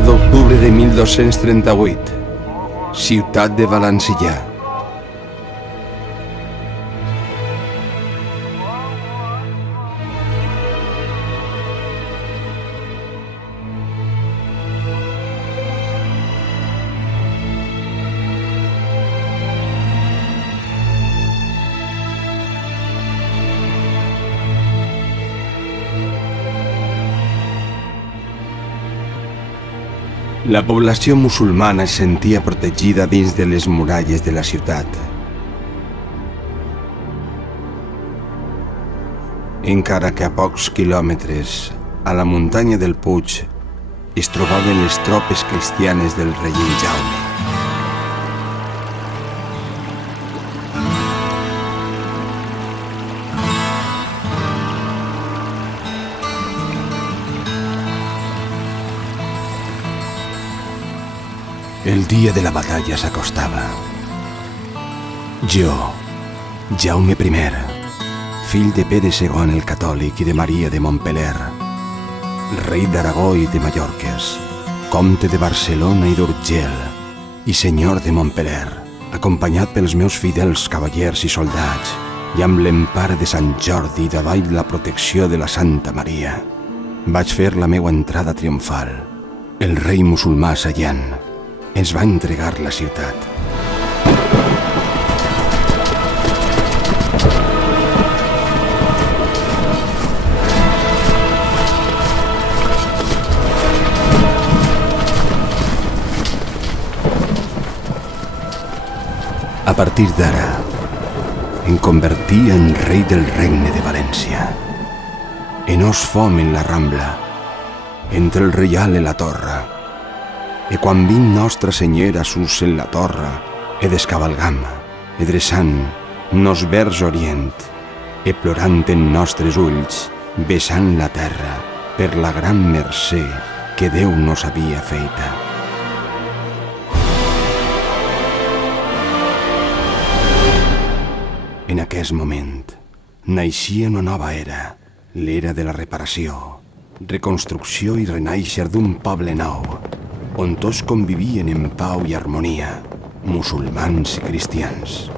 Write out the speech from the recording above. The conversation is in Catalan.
19 d'octubre de 1238, ciutat de Valencià. La població musulmana es sentia protegida dins de les muralles de la ciutat. Encara que a pocs quilòmetres, a la muntanya del Puig, es trobaven les tropes cristianes del rei Jaume. El dia de la batalla s'acostava. Jo, Jaume I, fill de Pere II el Catòlic i de Maria de Montpeller, rei d'Aragó i de Mallorques, comte de Barcelona i d'Urgell i senyor de Montpeller, acompanyat pels meus fidels cavallers i soldats i amb l'empara de Sant Jordi davall la protecció de la Santa Maria, vaig fer la meua entrada triomfal. El rei musulmà Sayyan ens va entregar la ciutat. A partir d'ara, em convertí en rei del regne de València. En os fom en la Rambla, entre el Reial i la Torre, e quan vin Nostra Senyera sus en la torre, e descabalgam, e dreçant nos vers orient, e plorant en nostres ulls, besant la terra per la gran mercè que Déu nos havia feita. En aquest moment, naixia una nova era, l'era de la reparació, reconstrucció i renaixer d'un poble nou, on tots convivien en pau i harmonia, musulmans i cristians.